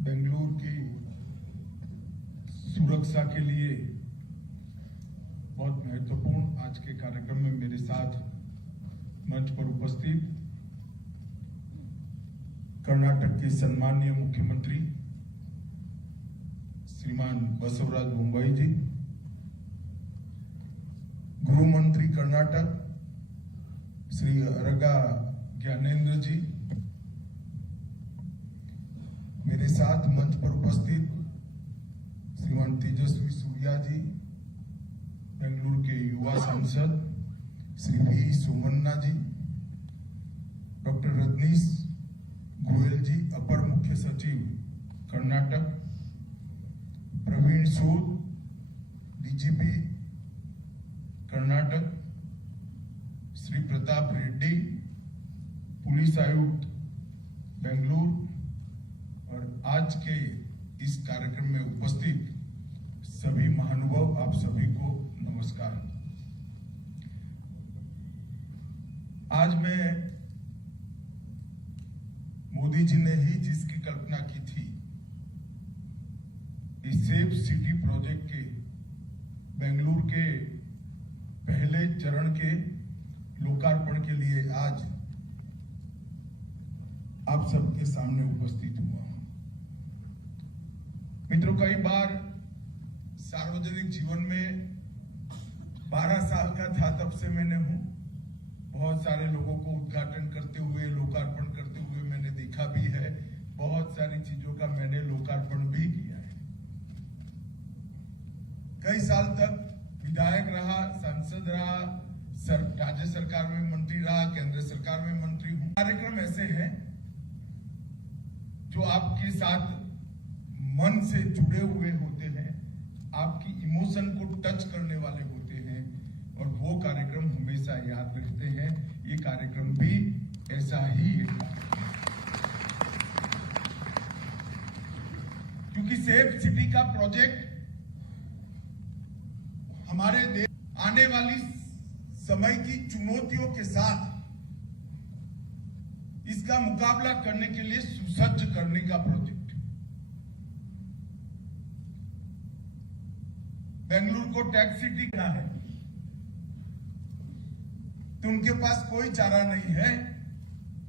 बेंगलुरु की सुरक्षा के लिए बहुत महत्वपूर्ण आज के कार्यक्रम में मेरे साथ मंच पर उपस्थित कर्नाटक के सम्माननीय मुख्यमंत्री श्रीमान बसवराज बोम्मई जी, गृह मंत्री कर्नाटक श्री अरगा ज्ञानेंद्र जी, मेरे साथ मंच पर उपस्थित श्रीमान तेजस्वी सूर्या जी, बेंगलुरु के युवा सांसद श्री वी सोमन्ना जी, डॉक्टर रजनीश गोयल जी, अपर मुख्य सचिव कर्नाटक, प्रवीण सूद, डीजीपी कर्नाटक, श्री प्रताप रेड्डी, पुलिस आयुक्त बेंगलुरु, और आज के इस कार्यक्रम में उपस्थित सभी महानुभाव, आप सभी को नमस्कार। आज मैं मोदी जी ने ही जिसकी कल्पना की थी, इस सेफ सिटी प्रोजेक्ट के बेंगलुरु के पहले चरण के लोकार्पण के लिए आज आप सबके सामने उपस्थित हुआ हूं। मित्रों, कई बार सार्वजनिक जीवन में 12 साल का था तब से मैंने हूं, बहुत सारे लोगों को उद्घाटन करते हुए, लोकार्पण करते हुए मैंने देखा भी है, बहुत सारी चीजों का मैंने लोकार्पण भी किया है। कई साल तक विधायक रहा, सांसद रहा, राज्य सरकार में मंत्री रहा, केंद्र सरकार में मंत्री हूं। कार्यक्रम ऐसे हैं जो आपके साथ मन से जुड़े हुए होते हैं, आपकी इमोशन को टच करने वाले होते हैं, और वो कार्यक्रम हमेशा याद रखते हैं। ये कार्यक्रम भी ऐसा ही है, क्योंकि सेफ सिटी का प्रोजेक्ट हमारे देश आने वाली समय की चुनौतियों के साथ इसका मुकाबला करने के लिए सुसज्ज करने का प्रोजेक्ट। बेंगलुरु को टैक्स सिटी कहना है तो उनके पास कोई चारा नहीं है,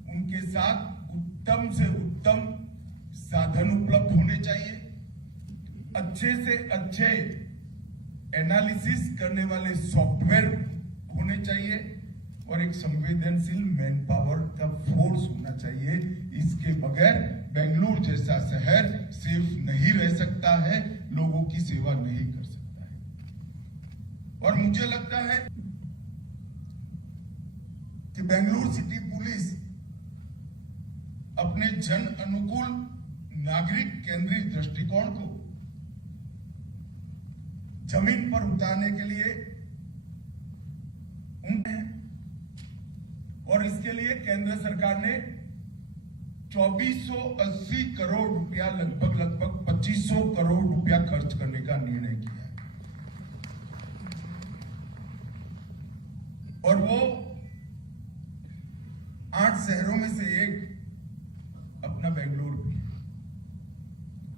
उनके साथ उत्तम से उत्तम साधन उपलब्ध होने चाहिए, अच्छे से अच्छे एनालिसिस करने वाले सॉफ्टवेयर होने चाहिए, और एक संवेदनशील मैन पावर का फोर्स होना चाहिए। इसके बगैर बेंगलुरु जैसा शहर सेफ नहीं रह सकता है, लोगों की सेवा नहीं कर सकता है। और मुझे लगता है कि बेंगलुरु सिटी पुलिस अपने जन अनुकूल नागरिक केंद्रित दृष्टिकोण को जमीन पर उतारने के लिए और इसके लिए केंद्र सरकार ने 2480 करोड़ रुपया, लगभग 2500 करोड़ रुपया खर्च करने का निर्णय किया है। और वो 8 शहरों में से एक अपना बेंगलुरु भी है।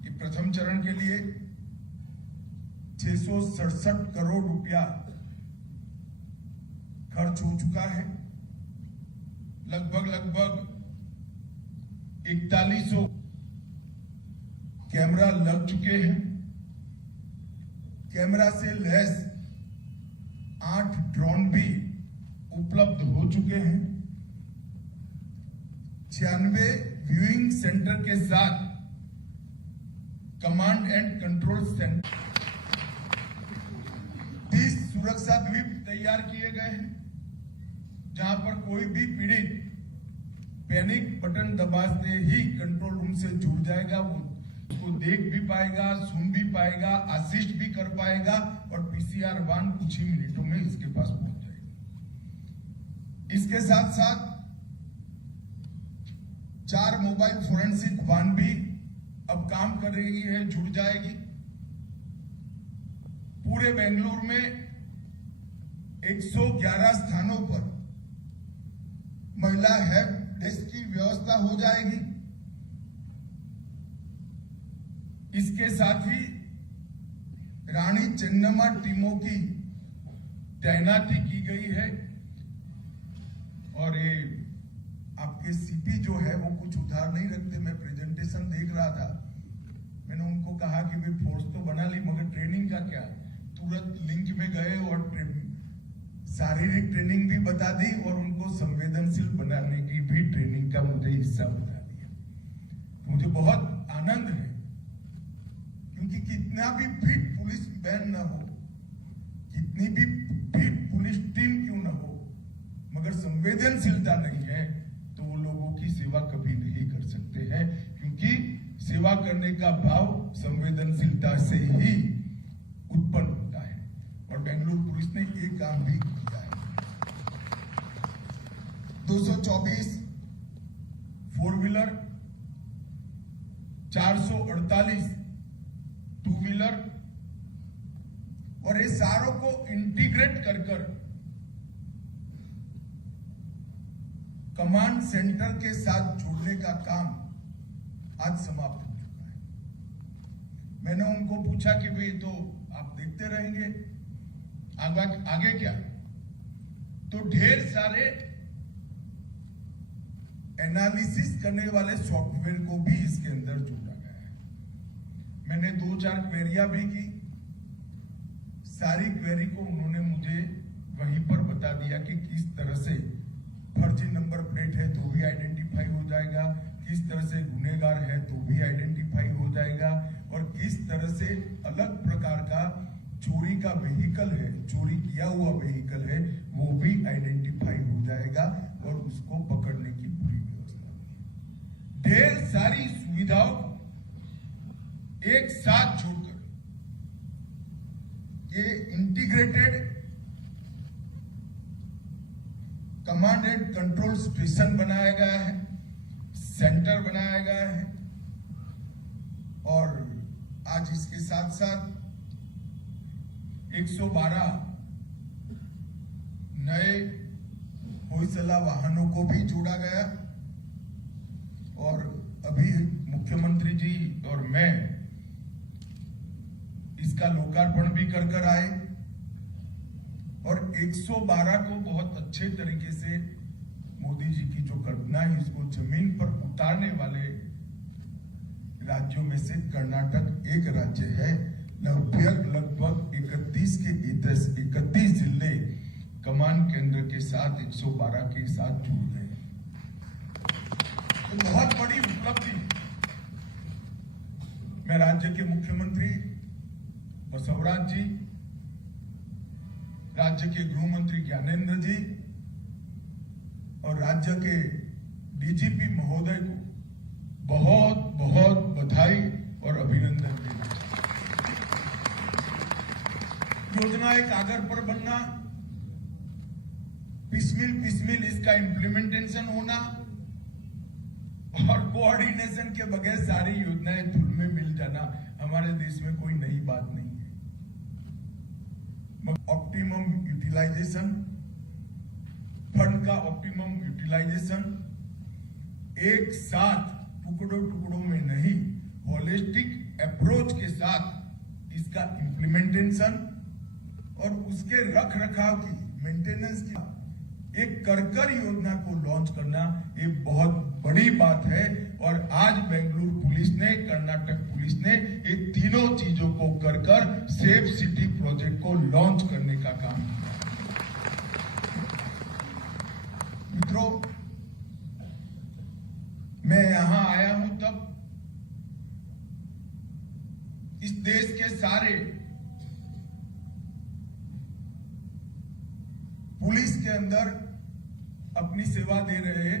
ये प्रथम चरण के लिए 667 करोड़ रुपया खर्च हो चुका है। लगभग 4100 कैमरा लग चुके हैं। कैमरा से लैस 8 ड्रोन भी उपलब्ध हो चुके हैं। 96 व्यूइंग सेंटर के साथ कमांड एंड कंट्रोल सेंटर, 30 सुरक्षा द्वीप तैयार किए गए हैं, जहां पर कोई भी पीड़ित पैनिक बटन दबाते ही कंट्रोल रूम से जुड़ जाएगा, वो उसको देख भी पाएगा, सुन भी पाएगा, असिस्ट भी कर पाएगा, और पीसीआर वाहन कुछ ही मिनटों में इसके पास पहुंच जाएगा। इसके साथ साथ 4 मोबाइल फोरेंसिक वाहन भी अब काम कर रही है, जुड़ जाएगी। पूरे बेंगलुरु में 111 स्थानों पर महिला हेल्प डेस्क की व्यवस्था हो जाएगी। इसके साथ ही रानी चेन्नम्मा टीमों की तैनाती की गई है और ये आपके सीपी जो है वो कुछ उधार नहीं रखते। मैं प्रेजेंटेशन देख रहा था, मैंने उनको कहा कि भाई फोर्स तो बना ली मगर ट्रेनिंग का क्या। तुरंत लिंक में गए और शारीरिक ट्रेनिंग भी बता दी और उनको संवेदनशील बनाने की भी ट्रेनिंग का मुझे हिस्सा बता दिया। तो मुझे बहुत आनंद है, क्योंकि कितना भी फिट पुलिस बैन न हो, कितनी भी फिट पुलिस टीम क्यों न हो, मगर संवेदनशीलता नहीं है तो वो लोगों की सेवा कभी नहीं कर सकते हैं, क्योंकि सेवा करने का भाव संवेदनशीलता से ही उत्पन्न होता है। और बेंगलुरु पुलिस ने एक काम भी किया है। 224 फोर व्हीलर, 448 टू व्हीलर और ये सारों को इंटीग्रेट कर कमांड सेंटर के साथ जोड़ने का काम आज समाप्त हो चुका है। मैंने उनको पूछा कि भाई तो आप देखते रहेंगे, आगे क्या? तो ढेर सारे एनालिसिस करने वाले सॉफ्टवेयर को भी इसके अंदर जोड़ा गया है। मैंने 2-4 क्वेरियां भी की, सारी क्वेरी को उन्होंने मुझे वहीं पर बता दिया कि किस तरह से फर्जी नंबर प्लेट है तो भी आइडेंटिफाई हो जाएगा, किस तरह से गुनहगार है तो भी आइडेंटिफाई हो जाएगा, और किस तरह से अलग प्रकार का चोरी का व्हीकल है, चोरी किया हुआ व्हीकल है, वो भी आइडेंटिफाई हो जाएगा और उसको पकड़ने की पूरी व्यवस्था है। ढेर सारी सुविधाओं को एक साथ जोड़कर ये integrated command and control station बनाया गया है, सेंटर बनाया गया है। और आज इसके साथ साथ 112 नए होइसला वाहनों को भी जोड़ा गया। और अभी मुख्यमंत्री जी और मैं इसका लोकार्पण भी कर आए और 112 को बहुत अच्छे तरीके से मोदी जी की जो कल्पना है इसको जमीन पर उतारने वाले राज्यों में से कर्नाटक एक राज्य है। लगभग 31 जिले कमांड केंद्र के साथ 112 के साथ जुड़ गए। तो बहुत बड़ी उपलब्धि। मैं राज्य के मुख्यमंत्री बसवराज जी, राज्य के गृह मंत्री ज्ञानेंद्र जी और राज्य के डीजीपी महोदय को बहुत बहुत बधाई और अभिनंदन देना चाहता हूं। योजना एक कागज पर बनना, पिसमिल इसका इम्प्लीमेंटेशन होना और कोऑर्डिनेशन के बगैर सारी योजनाएं धुल में मिल जाना हमारे देश में कोई नई बात नहीं है। ऑप्टिमम यूटिलाइजेशन, फंड का ऑप्टिमम यूटिलाइजेशन, एक साथ टुकड़ों में नहीं, होलिस्टिक अप्रोच के साथ इसका इम्प्लीमेंटेशन और उसके रख रखाव की, मेंटेनेंस की एक कर योजना को लॉन्च करना, ये बहुत बड़ी बात है। और आज बेंगलुरु पुलिस ने, कर्नाटक पुलिस ने ये तीनों चीजों को कर सेफ सिटी प्रोजेक्ट को लॉन्च करने का काम किया। मित्रों, मैं यहां आया हूं तब इस देश के सारे पुलिस के अंदर अपनी सेवा दे रहे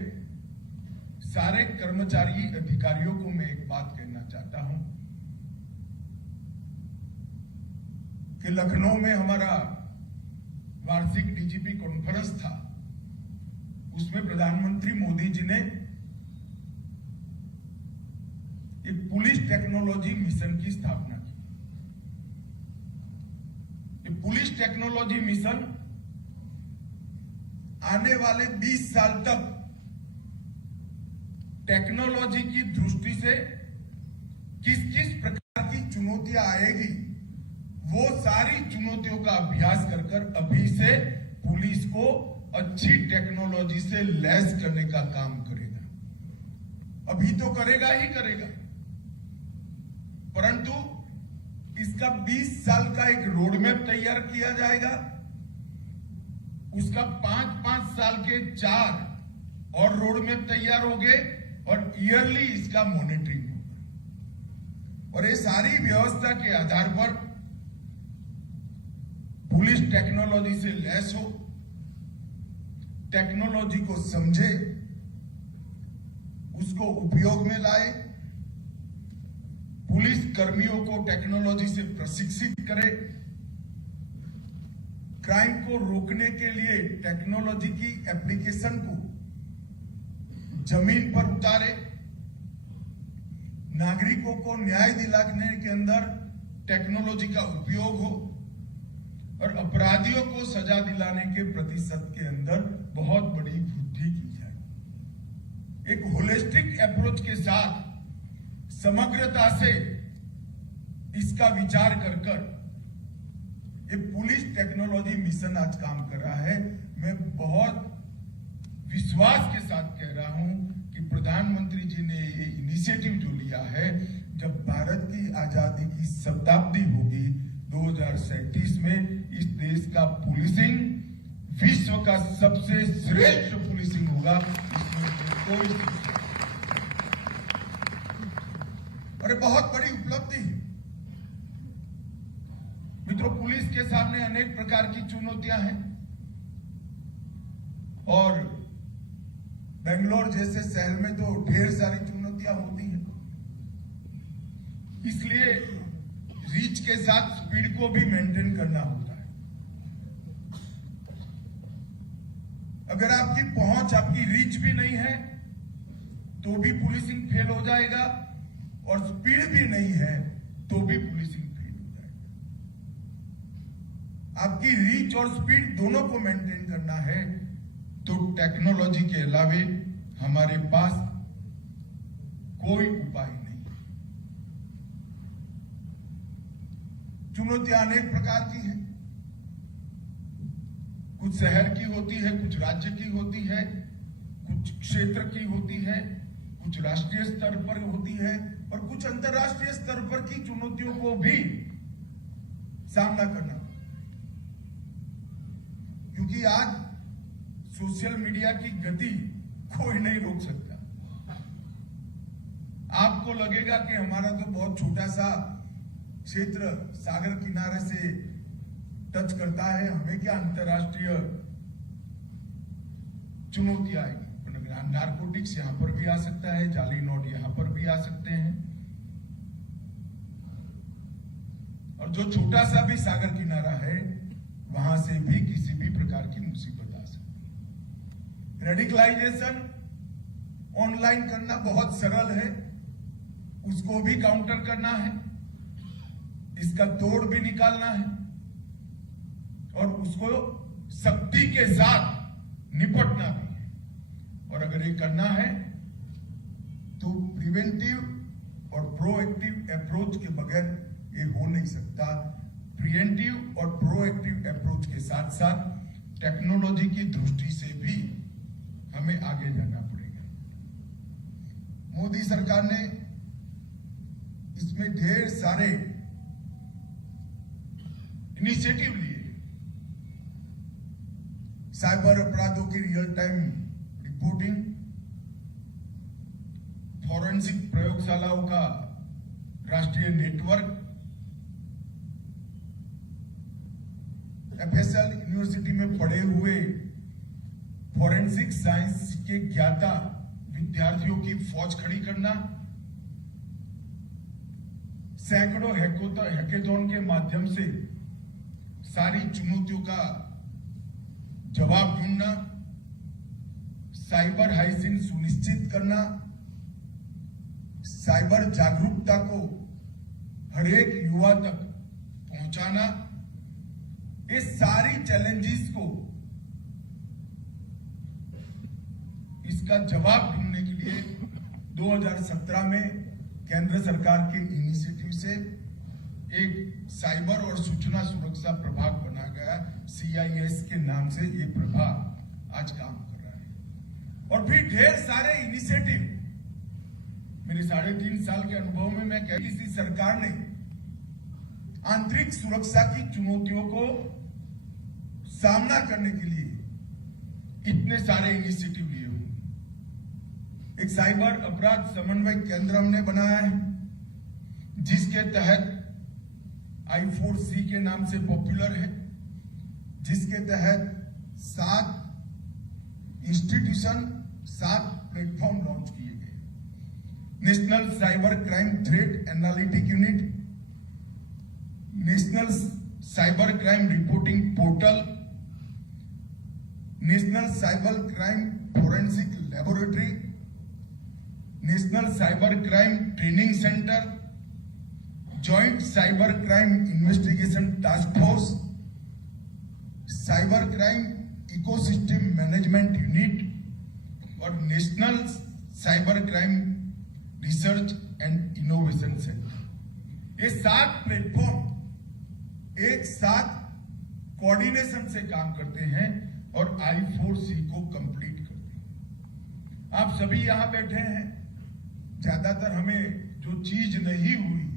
सारे कर्मचारी अधिकारियों को मैं एक बात कहना चाहता हूं कि लखनऊ में हमारा वार्षिक डीजीपी कॉन्फ्रेंस था, उसमें प्रधानमंत्री मोदी जी ने एक पुलिस टेक्नोलॉजी मिशन की स्थापना की। ये पुलिस टेक्नोलॉजी मिशन आने वाले 20 साल तक टेक्नोलॉजी की दृष्टि से किस किस प्रकार सारी चुनौतियों का अभ्यास कर अभी से पुलिस को अच्छी टेक्नोलॉजी से लैस करने का काम करेगा। अभी तो करेगा ही करेगा, परंतु इसका 20 साल का एक रोड मैप तैयार किया जाएगा। उसका 5-5 साल के 4 और रोड मैप तैयार हो गए और ईयरली इसका मॉनिटरिंग होगा। और ये सारी व्यवस्था के आधार पर पुलिस टेक्नोलॉजी से लैस हो, टेक्नोलॉजी को समझे, उसको उपयोग में लाए, पुलिस कर्मियों को टेक्नोलॉजी से प्रशिक्षित करे, क्राइम को रोकने के लिए टेक्नोलॉजी की एप्लीकेशन को जमीन पर उतारे, नागरिकों को न्याय दिलाने के अंदर टेक्नोलॉजी का उपयोग हो और अपराधियों को सजा दिलाने के प्रतिशत के अंदर बहुत बड़ी वृद्धि की जाए। एक होलिस्टिक अप्रोच के साथ समग्रता से इसका विचार कर ये पुलिस टेक्नोलॉजी मिशन आज काम कर रहा है। मैं बहुत विश्वास के साथ कह रहा हूं कि प्रधानमंत्री जी ने ये इनिशिएटिव जो लिया है, जब भारत की आजादी की शताब्दी होगी 2037 में, इस देश का पुलिसिंग विश्व का सबसे श्रेष्ठ पुलिसिंग होगा, इसमें कोई और बहुत बड़ी उपलब्धि है। मित्रों, पुलिस के सामने अनेक प्रकार की चुनौतियां हैं और बेंगलोर जैसे शहर में तो ढेर सारी चुनौतियां होती हैं। इसलिए रीच के साथ स्पीड को भी मेंटेन करना होता है। अगर आपकी पहुंच, आपकी रीच भी नहीं है तो भी पुलिसिंग फेल हो जाएगा और स्पीड भी नहीं है तो भी पुलिसिंग फेल हो जाएगा। आपकी रीच और स्पीड दोनों को मेंटेन करना है तो टेक्नोलॉजी के अलावे हमारे पास कोई उपाय नहीं। चुनौतियां अनेक प्रकार की हैं। कुछ शहर की होती है, कुछ राज्य की होती है, कुछ क्षेत्र की होती है, कुछ राष्ट्रीय स्तर पर होती है और कुछ अंतर्राष्ट्रीय स्तर पर की चुनौतियों को भी सामना करना, क्योंकि आज सोशल मीडिया की गति कोई नहीं रोक सकता। आपको लगेगा कि हमारा तो बहुत छोटा सा क्षेत्र सागर किनारे से टच करता है, हमें क्या अंतर्राष्ट्रीय चुनौती आएगी। नारकोटिक्स यहां पर भी आ सकता है, जाली नोट यहां पर भी आ सकते हैं और जो छोटा सा भी सागर किनारा है वहां से भी किसी भी प्रकार की मुसीबत आ सकती है। रेडिकलाइजेशन ऑनलाइन करना बहुत सरल है, उसको भी काउंटर करना है, इसका तोड़ भी निकालना है और उसको सख्ती के साथ निपटना भी है। और अगर ये करना है तो प्रिवेंटिव और प्रोएक्टिव अप्रोच के बगैर ये हो नहीं सकता। प्रिवेंटिव और प्रोएक्टिव अप्रोच के साथ साथ टेक्नोलॉजी की दृष्टि से भी हमें आगे जाना पड़ेगा। मोदी सरकार ने इसमें ढेर सारे इनिशिएटिव लिए। साइबर अपराधों की रियल टाइम रिपोर्टिंग, फॉरेंसिक प्रयोगशालाओं का राष्ट्रीय नेटवर्क, एफएसएल यूनिवर्सिटी में पढ़े हुए फॉरेंसिक साइंस के ज्ञाता विद्यार्थियों की फौज खड़ी करना, सैकड़ों हैकेथॉन के माध्यम से सारी चुनौतियों का जवाब ढूंढना, साइबर हाइजीन सुनिश्चित करना, साइबर जागरूकता को हर एक युवा तक पहुंचाना, ये सारी चैलेंजेस को, इसका जवाब ढूंढने के लिए 2017 में केंद्र सरकार के इनिशिएटिव से एक साइबर और सूचना सुरक्षा प्रभाग बना गया, CIS के नाम से ये प्रभाग आज काम कर रहा है। और फिर ढेर सारे इनिशिएटिव, मेरे 3.5 साल के अनुभव में मैं कह, इसी सरकार ने आंतरिक सुरक्षा की चुनौतियों को सामना करने के लिए इतने सारे इनिशिएटिव लिए हुए। एक साइबर अपराध समन्वय केंद्र हमने बनाया है, जिसके तहत I4C के नाम से पॉपुलर है, जिसके तहत 7 इंस्टीट्यूशन 7 प्लेटफॉर्म लॉन्च किए गए। National cyber crime threat analytic unit, national cyber crime reporting portal, national cyber crime forensic laboratory, national cyber crime training centre, joint cyber crime investigation task force, cyber crime ecosystem management unit और national cyber crime research and innovation centre. ये 7 platform एक साथ coordination से काम करते हैं और I4C को कंप्लीट करते हैं। आप सभी यहां बैठे हैं, ज्यादातर हमें जो चीज नहीं हुई है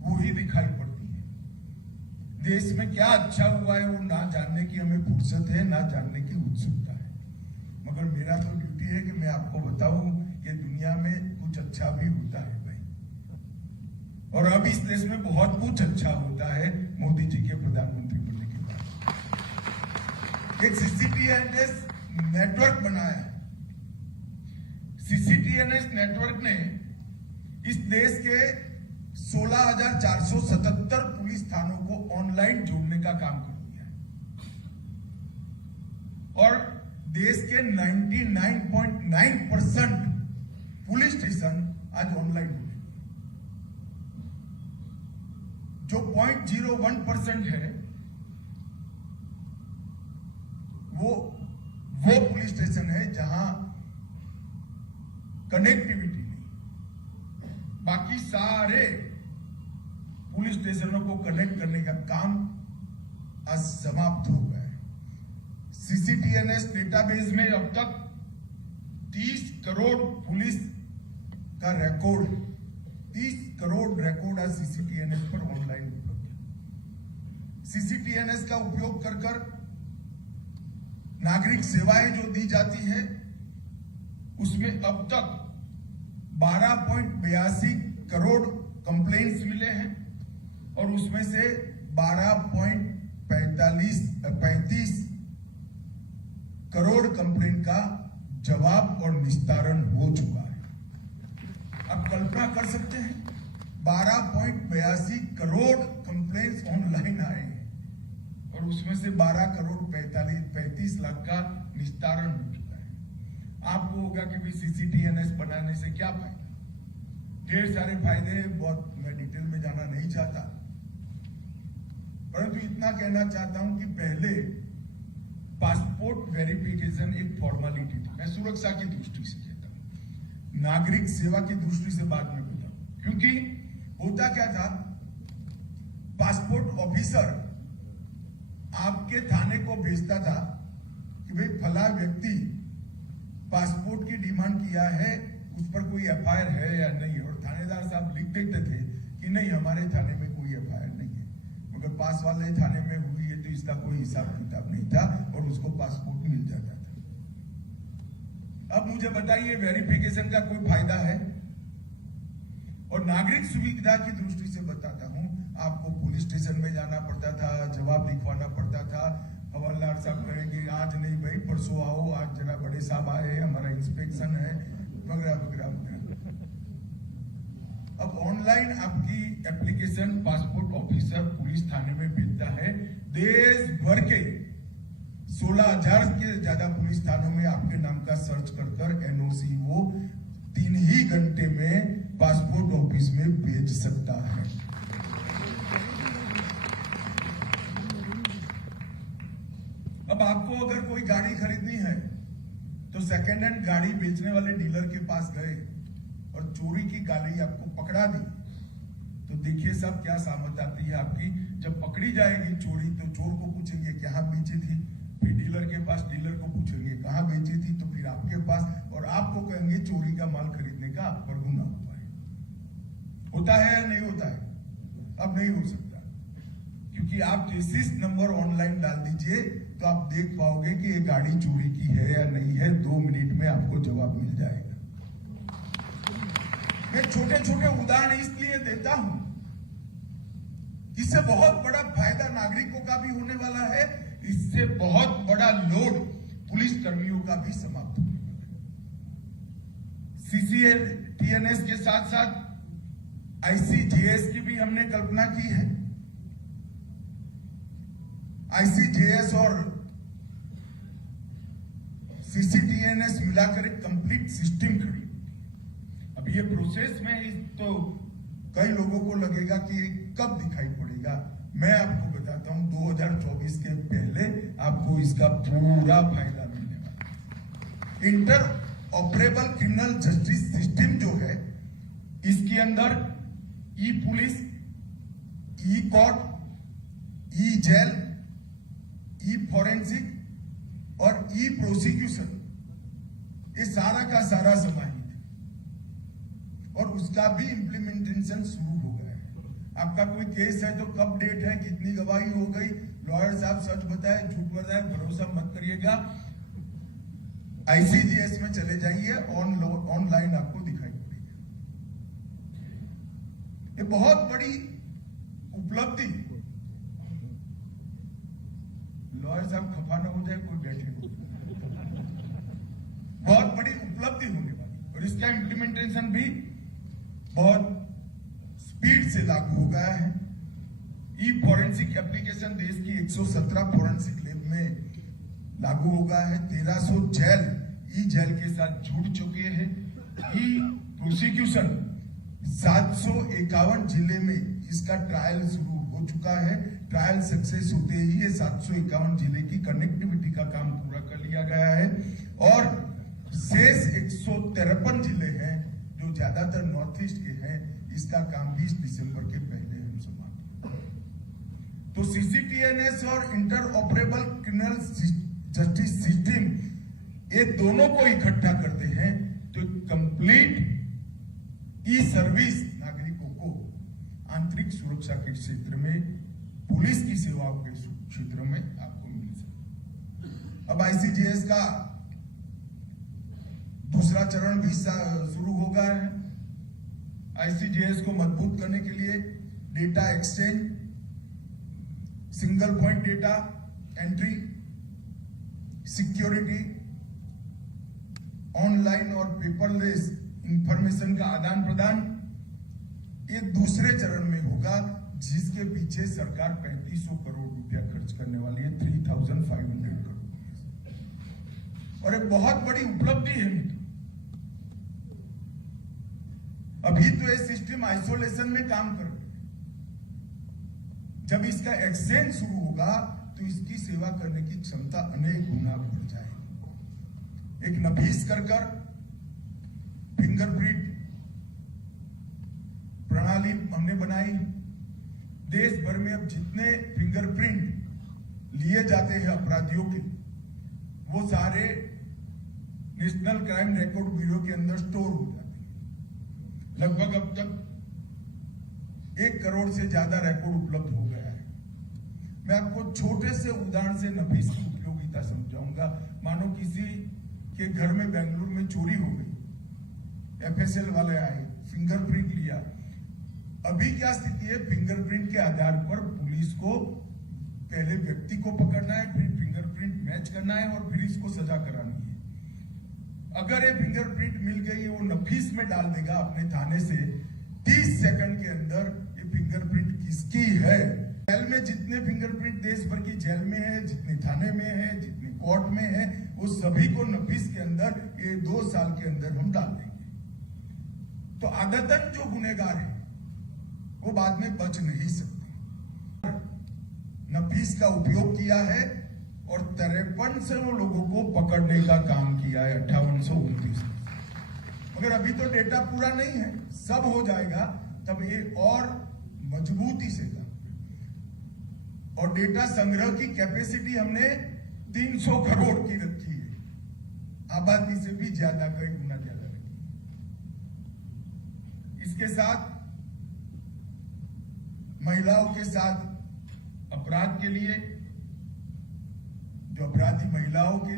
वो ही दिखाई पड़ती है। देश में क्या अच्छा हुआ है वो ना जानने की हमें फुर्सत है, ना जानने की उत्सुकता है। मगर मेरा तो ड्यूटी है कि मैं आपको बताऊं कि दुनिया में कुछ अच्छा भी होता है भाई। और अब इस देश में बहुत कुछ अच्छा होता है मोदी जी के प्रधानमंत्री बनने के बाद। एक CCTNS नेटवर्क बनाया है। CCTNS नेटवर्क ने इस देश के 16,477 पुलिस थानों को ऑनलाइन जोड़ने का काम कर दिया है और देश के 99.9% पुलिस स्टेशन आज ऑनलाइन हो गए। जो 0.01% है वो पुलिस स्टेशन है जहां कनेक्टिविटी नहीं। बाकी सारे पुलिस स्टेशनों को कनेक्ट करने का काम आज समाप्त हो गया है। CCTNS डेटाबेस में अब तक 30 करोड़ पुलिस का रिकॉर्ड, 30 करोड़ रिकॉर्ड आज CCTNS पर ऑनलाइन उपलब्ध है। CCTNS का उपयोग कर नागरिक सेवाएं जो दी जाती है उसमें अब तक 12.82 करोड़ कंप्लेंट्स मिले हैं और उसमें से 12.35 करोड़ कंप्लेंट का जवाब और निस्तारण हो चुका है। आप कल्पना कर सकते हैं 12.82 करोड़ कंप्लेंट्स ऑनलाइन आए हैं और उसमें से 12 करोड़ 35 लाख का निस्तारण हो चुका है। आपको होगा कि भाई CCTNS बनाने से क्या फायदा? ढेर सारे फायदे, बहुत मैं डिटेल में जाना नहीं चाहता, परंतु इतना कहना चाहता हूं कि पहले पासपोर्ट वेरिफिकेशन एक फॉर्मेलिटी थी। मैं सुरक्षा की दृष्टि से कहता हूं, नागरिक सेवा की दृष्टि से बाद में बताऊं। क्योंकि होता क्या था, पासपोर्ट ऑफिसर आपके थाने को भेजता था कि भाई फला व्यक्ति पासपोर्ट की डिमांड किया है, उस पर कोई FIR है या नहीं, और थानेदार साहब लिख देते थे कि नहीं हमारे थाने में कोई FIR नहीं है, मगर पास वाले थाने में हुई है तो इसका कोई हिसाब किताब नहीं था और उसको पासपोर्ट मिल जाता था। अब मुझे बताइए वेरिफिकेशन का कोई फायदा है? और नागरिक सुविधा की दृष्टि से बताता हूं, आपको पुलिस स्टेशन में जाना पड़ता था, जवाब लिखवाना पड़ता था, हवलदार साहब कहेंगे आज नहीं भाई परसों आओ, आज जरा बड़े साहब आए, हमारा इंस्पेक्शन है, वगैरह वगैरह वगैरह। अब ऑनलाइन आपकी एप्लीकेशन पासपोर्ट ऑफिसर पुलिस थाने में भेजता है। देश भर के 16,000 के ज्यादा पुलिस थानों में आपके नाम का सर्च कर NOC वो 3 ही घंटे में पासपोर्ट ऑफिस में भेज सकता है। अब आपको अगर कोई गाड़ी खरीदनी है तो सेकेंड हैंड गाड़ी बेचने वाले डीलर के पास गए और चोरी की गाड़ी आपको पकड़ा दी तो देखिए साहब क्या सामत आती है आपकी। जब पकड़ी जाएगी चोरी तो चोर को पूछेंगे कहाँ बेची थी, फिर डीलर के पास, डीलर को पूछेंगे कहाँ बेची थी, तो फिर आपके पास, और आपको कहेंगे चोरी का माल खरीदने का आप पर गुनाह हुआ है। होता है या नहीं होता है? अब नहीं हो सकता, क्योंकि आप चेसिस नंबर ऑनलाइन डाल दीजिए तो आप देख पाओगे कि ये गाड़ी चोरी की है या नहीं है। 2 मिनट में आपको जवाब मिल जाएगा। मैं छोटे छोटे उदाहरण इसलिए देता हूं, इससे बहुत बड़ा फायदा नागरिकों का भी होने वाला है, इससे बहुत बड़ा लोड पुलिस कर्मियों का भी समाप्त होने वाला है। CCTNS के साथ साथ ICJS की भी हमने कल्पना की है। ICJS और CCTNS मिलाकर एक कंप्लीट सिस्टम खड़ी होती है। अब ये प्रोसेस में तो कई लोगों को लगेगा कि कब दिखाई पड़ेगा। मैं आपको बताता हूं 2024 के पहले आपको इसका पूरा फायदा मिलने वाला है। Inter operable criminal justice system जो है, इसके अंदर ई पुलिस, ई कोर्ट, ई जेल, ई फॉरेंसिक और ई प्रोसिक्यूशन, ये सारा का सारा समाहित है और उसका भी इंप्लीमेंटेशन शुरू हो गया है। आपका कोई केस है तो कब डेट है, कितनी गवाही हो गई, लॉयर साहब सच बताए झूठ बताए भरोसा मत करिएगा। ICJS में चले जाइए, ऑनलाइन आपको दिखाई पड़ेगा। ये बहुत बड़ी उपलब्धि। लॉयर साहब खफा ना हो जाए, कोई बैठे हो, बहुत बड़ी उपलब्धि होने वाली, और इसका इंप्लीमेंटेशन भी बहुत स्पीड से लागू हो गया है। ई फॉरेंसिक एप्लीकेशन देश की 117 फॉरेंसिक लैब में लागू हो गया है। 1300 जेल ई जेल के साथ जुड़ चुके हैं। ई प्रोसिक्यूशन 751 जिले में इसका ट्रायल शुरू हो चुका है। ट्रायल सक्सेस होते ही ये 751 जिले की कनेक्टिविटी का काम पूरा कर लिया गया है और शेष 153 जिले हैं जो ज्यादातर नॉर्थ ईस्ट के हैं, इसका काम 20 दिसंबर के पहले हम समाप्त करेंगे। तो CCTNS और inter operable criminal justice system, ये दोनों को इकट्ठा करते हैं तो कंप्लीट ई सर्विस नागरिकों को आंतरिक सुरक्षा के क्षेत्र में, पुलिस की सेवाओं के क्षेत्र में आपको मिल सके। अब ICJS का दूसरा चरण भी शुरू हो गया है। ICJS को मजबूत करने के लिए data exchange, single point data entry, security, online और पेपरलेस इंफॉर्मेशन का आदान प्रदान, ये दूसरे चरण में होगा, जिसके पीछे सरकार 3500 करोड़ रुपया खर्च करने वाली है, 3500 करोड़। और एक बहुत बड़ी उपलब्धि है मित्र। अभी तो ये सिस्टम आइसोलेशन में काम कर रही है, जब इसका एक्सचेंज शुरू होगा तो इसकी सेवा करने की क्षमता अनेक गुना बढ़ जाएगी। एक नफीस कर फिंगरप्रिंट प्रणाली हमने बनाई। देश भर में अब जितने फिंगरप्रिंट लिए जाते हैं अपराधियों के, वो सारे नेशनल क्राइम रिकॉर्ड ब्यूरो के अंदर स्टोर हो जाते हैं। लगभग अब तक 1 करोड़ से ज्यादा रिकॉर्ड उपलब्ध हो गया है। मैं आपको छोटे से उदाहरण से नफीस की उपयोगिता समझाऊंगा। मानो किसी के घर में बेंगलुरु में चोरी हो गई, FSL वाले आए, फिंगरप्रिंट लिया। अभी क्या स्थिति है, फिंगरप्रिंट के आधार पर पुलिस को पहले व्यक्ति को पकड़ना है, फिर फिंगरप्रिंट मैच करना है और फिर इसको सजा करानी है। अगर ये फिंगरप्रिंट मिल गई, वो नफीस में डाल देगा अपने थाने से, 30 सेकंड के अंदर ये फिंगरप्रिंट किसकी है। जेल में जितने फिंगरप्रिंट देश भर की जेल में है, जितने थाने में है, जितने कोर्ट में है, वो सभी को नफीस के अंदर ये 2 साल के अंदर हम डाल देंगे। तो आदतन जो गुनहगार है वो बाद में बच नहीं सकते। नफीस का उपयोग किया है और 5300 लोगों को पकड़ने का काम किया है, 5829। मगर अभी तो डेटा पूरा नहीं है, सब हो जाएगा तब ये और मजबूती से काम करें। और डेटा संग्रह की कैपेसिटी हमने 300 करोड़ की रखी है, आबादी से भी ज्यादा, कई गुना ज्यादा रखी है। इसके साथ महिलाओं के साथ अपराध के लिए, जो अपराधी महिलाओं की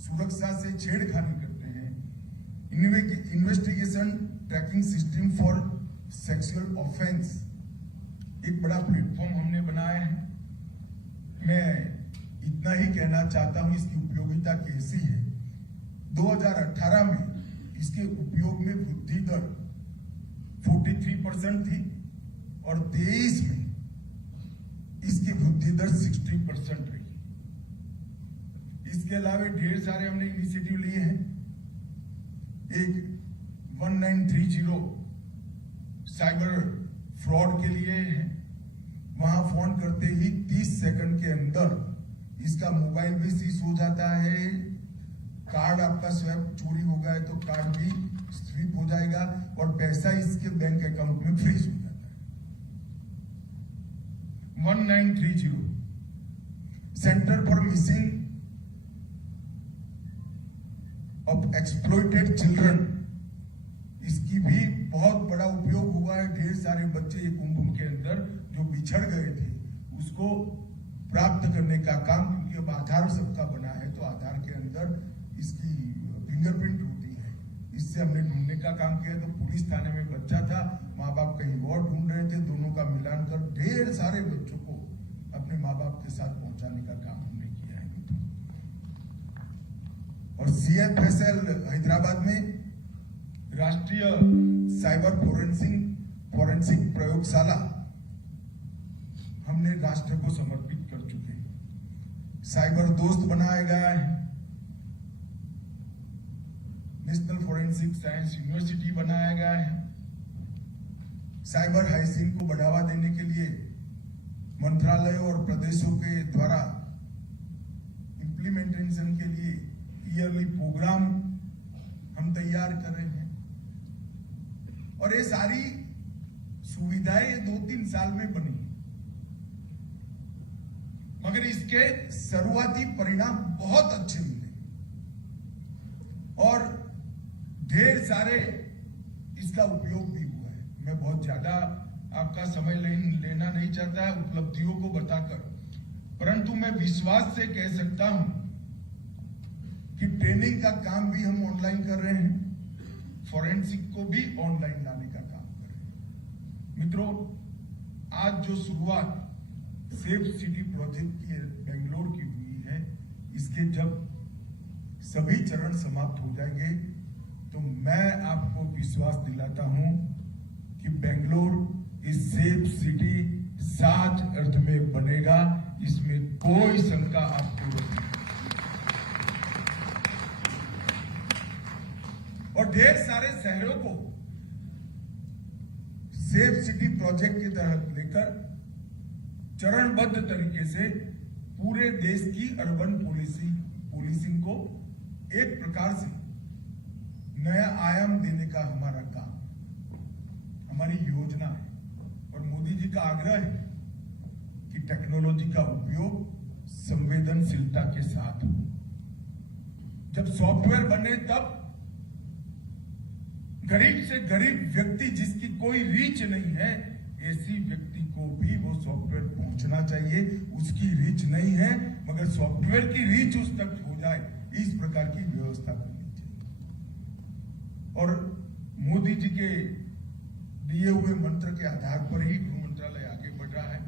सुरक्षा से छेड़खानी करते हैं, investigation tracking system for sexual offence, एक बड़ा प्लेटफॉर्म हमने बनाया है। मैं इतना ही कहना चाहता हूं, इसकी उपयोगिता कैसी है। 2018 में इसके उपयोग में वृद्धि दर 43% थी और 23 में इसकी वृद्धि दर 60% रही। इसके अलावा ढेर सारे हमने इनिशिएटिव लिए हैं। एक 1930 साइबर फ्रॉड के लिए है, वहां फोन करते ही 30 सेकंड के अंदर इसका मोबाइल भी सीज हो जाता है, कार्ड आपका स्वैप चोरी हो गया है तो कार्ड भी स्वीप हो जाएगा और पैसा इसके बैंक अकाउंट में फ्रीज हो जाता है। 1930 centre for missing of exploited children, इसकी भी बहुत बड़ा उपयोग हुआ है। ढेर सारे बच्चे कुंभ के अंदर जो बिछड़ गए थे उसको प्राप्त करने का काम, क्योंकि अब आधार सबका बना है तो आधार के अंदर इसकी फिंगरप्रिंट होती है, इससे हमने ढूंढने का काम किया। तो पुलिस थाने में बच्चा था, माँ बाप कहीं और ढूंढ रहे थे, दोनों का मिलान कर ढेर सारे बच्चों को अपने माँ बाप के साथ पहुंचाने का काम हमने किया है। और CFSL हैदराबाद में राष्ट्रीय साइबर फोरेंसिक प्रयोगशाला हमने राष्ट्र को समर्पित कर चुके हैं। साइबर दोस्त बनाया गया है, नेशनल फोरेंसिक साइंस यूनिवर्सिटी बनाया गया है। साइबर हाइजीन को बढ़ावा देने के लिए मंत्रालय और प्रदेशों के द्वारा इंप्लीमेंटेशन के लिए ईयरली प्रोग्राम हम तैयार कर रहे हैं। और ये सारी सुविधाएं 2-3 साल में बनी, मगर इसके शुरुआती परिणाम बहुत अच्छे मिले और ढेर सारे इसका उपयोग भी हुआ है। मैं बहुत ज्यादा आपका समय लेना नहीं चाहता उपलब्धियों को बताकर, परंतु मैं विश्वास से कह सकता हूं कि ट्रेनिंग का काम भी हम ऑनलाइन कर रहे हैं, फोरेंसिक को भी ऑनलाइन लाने का काम कर रहे हैं। मित्रों, आज जो शुरुआत सेफ सिटी प्रोजेक्ट की बेंगलोर की हुई है, इसके जब सभी चरण समाप्त हो जाएंगे तो मैं आपको विश्वास दिलाता हूं कि बेंगलोर इस सेफ सिटी सच अर्थ में बनेगा, इसमें कोई शंका आपको नहीं। और ढेर सारे शहरों को सेफ सिटी प्रोजेक्ट के तहत लेकर चरणबद्ध तरीके से पूरे देश की अर्बन पुलिसिंग को एक प्रकार से नया आयाम देने का हमारा काम, हमारी योजना है। और मोदी जी का आग्रह है कि टेक्नोलॉजी का उपयोग संवेदनशीलता के साथ हो। जब सॉफ्टवेयर बने तब गरीब से गरीब व्यक्ति जिसकी कोई रीच नहीं है, ऐसी व्यक्ति को भी वो सॉफ्टवेयर पहुंचना चाहिए। उसकी रीच नहीं है मगर सॉफ्टवेयर की रीच उस तक हो जाए, इस प्रकार की व्यवस्था करनी चाहिए। और मोदी जी के दिए हुए मंत्र के आधार पर ही गृह मंत्रालय आगे बढ़ रहा है।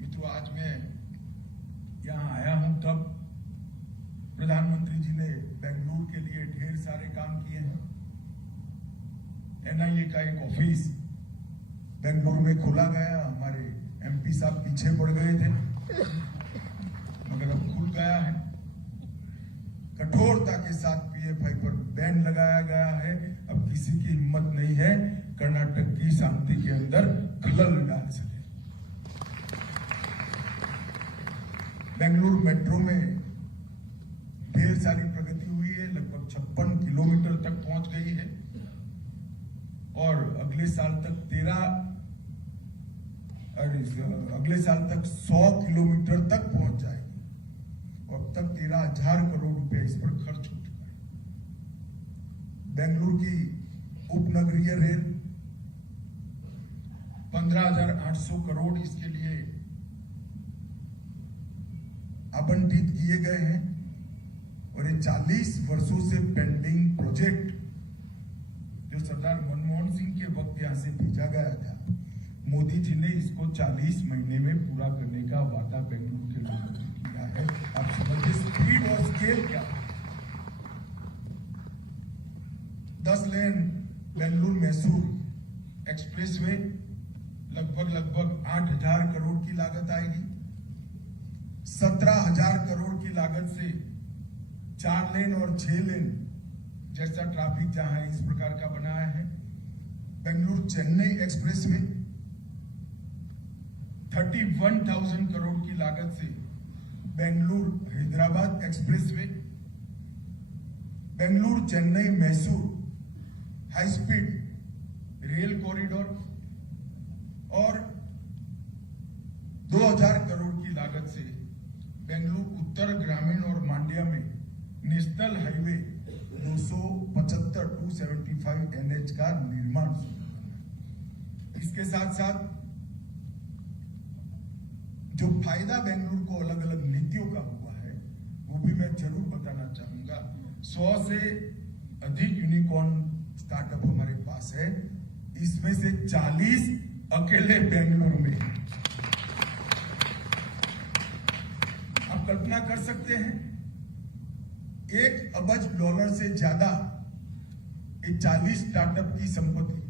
मित्रों, आज मैं यहां आया हूं तब प्रधानमंत्री जी ने बेंगलुरु के लिए ढेर सारे काम किए हैं। NIA का एक ऑफिस बेंगलुरु में खोला गया, हमारे MP साहब पीछे पड़ गए थे मगर अब खुल गया है। कठोरता के साथ PFI पर बैन लगाया गया है। अब किसी की हिम्मत नहीं है कर्नाटक की शांति के अंदर खलल डाल सके। बेंगलुरु मेट्रो में ढेर सारी प्रगति हुई है, लगभग 56 किलोमीटर तक पहुंच गई है और अगले साल तक 13 और अगले साल तक 100 किलोमीटर तक पहुंच जाएगी। और अब तक 13,000 करोड़ रुपए इस पर खर्च हो चुका है। बेंगलुरु की उपनगरीय रेल 15,800 करोड़ इसके लिए आवंटित किए गए हैं। और ये 40 वर्षों से पेंडिंग प्रोजेक्ट जो सरदार मनमोहन सिंह के वक्त यहां से भेजा गया था, मोदी जी ने इसको 40 महीने में पूरा करने का वादा बेंगलुरु के लोगों से किया है। आप समझिए स्पीड और स्केल क्या। 10 लेन बेंगलुरु मैसूर एक्सप्रेसवे लगभग 8,000 करोड़ की लागत आएगी। 17,000 करोड़ की लागत से 4 लेन और 6 लेन जैसा ट्रैफिक जहां है इस प्रकार का बनाया है। बेंगलुरु चेन्नई एक्सप्रेसवे 31,000 करोड़ की लागत से Bengaluru Hyderabad expressway, Bengaluru Chennai Mysore high speed rail corridor और 2,000 करोड़ की लागत से बेंगलुरु उत्तर ग्रामीण और मांड्या में नेशनल हाईवे 275 NH का निर्माण। इसके साथ साथ जो फायदा बेंगलुरु को अलग अलग नीतियों का हुआ है वो भी मैं जरूर बताना चाहूंगा। 100 से अधिक यूनिकॉर्न स्टार्टअप हमारे पास है, इसमें से 40 अकेले बेंगलुरु में। आप कल्पना कर सकते हैं $1 अरब से ज्यादा 40 स्टार्टअप की संपत्ति।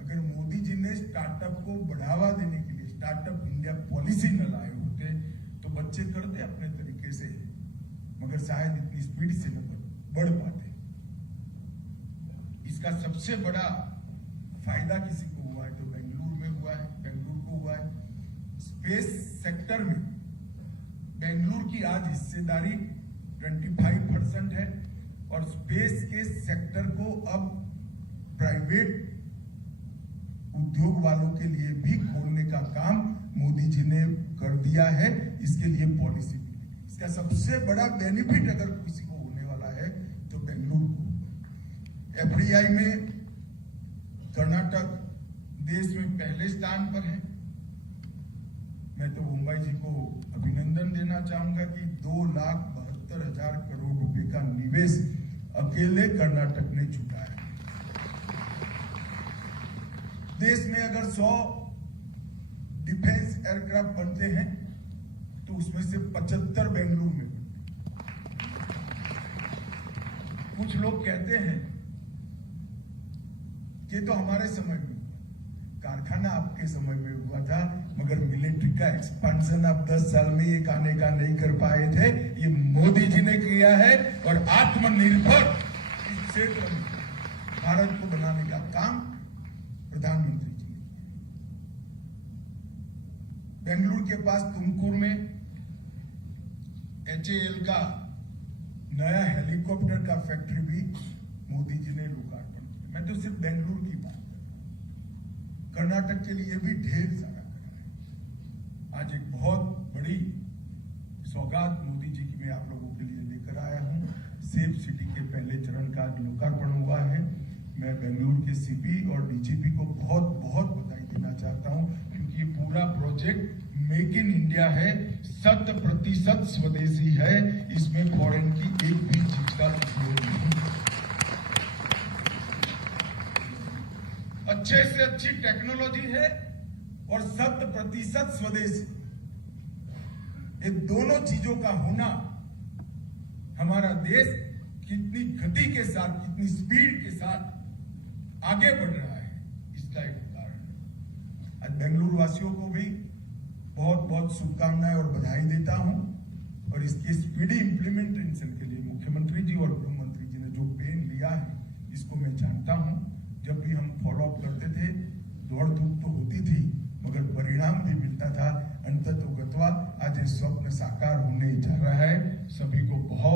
अगर मोदी जी ने स्टार्टअप को बढ़ावा देने के लिए स्टार्टअप इंडिया पॉलिसी न लाए होते तो बच्चे करते अपने तरीके से, मगर शायद इतनी स्पीड से न बढ़ पाते। इसका सबसे बड़ा फायदा किसी को हुआ है तो बेंगलुरु में हुआ है, बेंगलुरु को हुआ है। स्पेस सेक्टर में बेंगलुरु की आज हिस्सेदारी 25% है और स्पेस के सेक्टर को अब प्राइवेट उद्योग वालों के लिए भी खोलने का काम मोदी जी ने कर दिया है। इसके लिए पॉलिसी भी, इसका सबसे बड़ा बेनिफिट अगर किसी को होने वाला है तो बेंगलुरु को। FDI में कर्नाटक देश में पहले स्थान पर है। मैं तो मुंबई जी को अभिनंदन देना चाहूंगा कि 2,72,000 करोड़ रुपए का निवेश अकेले कर्नाटक ने जुटाया। देश में अगर 100 डिफेंस एयरक्राफ्ट बनते हैं तो उसमें से 75 बेंगलुरु में बनते हैं। कुछ लोग कहते हैं कि तो हमारे समय में कारखाना आपके समय में हुआ था, मगर मिलिट्री का एक्सपेंशन आप 10 साल में एक आने का नहीं कर पाए थे। ये मोदी जी ने किया है और आत्मनिर्भर इस क्षेत्र में भारत को बनाने का काम प्रधानमंत्री जी ने किया। बेंगलुरु के पास तुमकुर में HAL का नया हेलीकॉप्टर का फैक्ट्री भी मोदी जी ने लोकार्पण किया। मैं तो सिर्फ बेंगलुरु की बात, कर्नाटक के लिए भी ढेर सारा करा है। आज एक बहुत बड़ी सौगात मोदी जी की मैं आप लोगों के लिए लेकर आया हूं। सेफ सिटी के पहले चरण का लोकार्पण हुआ है। मैं बेंगलुरु के CP और DGP को बहुत बहुत बधाई देना चाहता हूं, क्योंकि ये पूरा प्रोजेक्ट मेक इन इंडिया है, 100% स्वदेशी है। इसमें फॉरेन की एक भी चीज का उपयोग नहीं। अच्छे से अच्छी टेक्नोलॉजी है और 100% स्वदेशी। ये दोनों चीजों का होना हमारा देश कितनी गति के साथ, कितनी स्पीड के साथ आगे बढ़ रहा है, इसका एक उदाहरण है। आज बेंगलुरु वासियों को भी बहुत बहुत शुभकामनाएं और बधाई देता हूं। और इसके स्पीडी इंप्लीमेंटेशन के लिए मुख्यमंत्री जी और गृह मंत्री जी ने जो पेन लिया है, इसको मैं जानता हूं। जब भी हम फॉलो अप करते थे, दौड़ धूप तो होती थी, मगर परिणाम भी मिलता था। अंततोगत्वा आज ये स्वप्न साकार होने जा रहा है। सभी को बहुत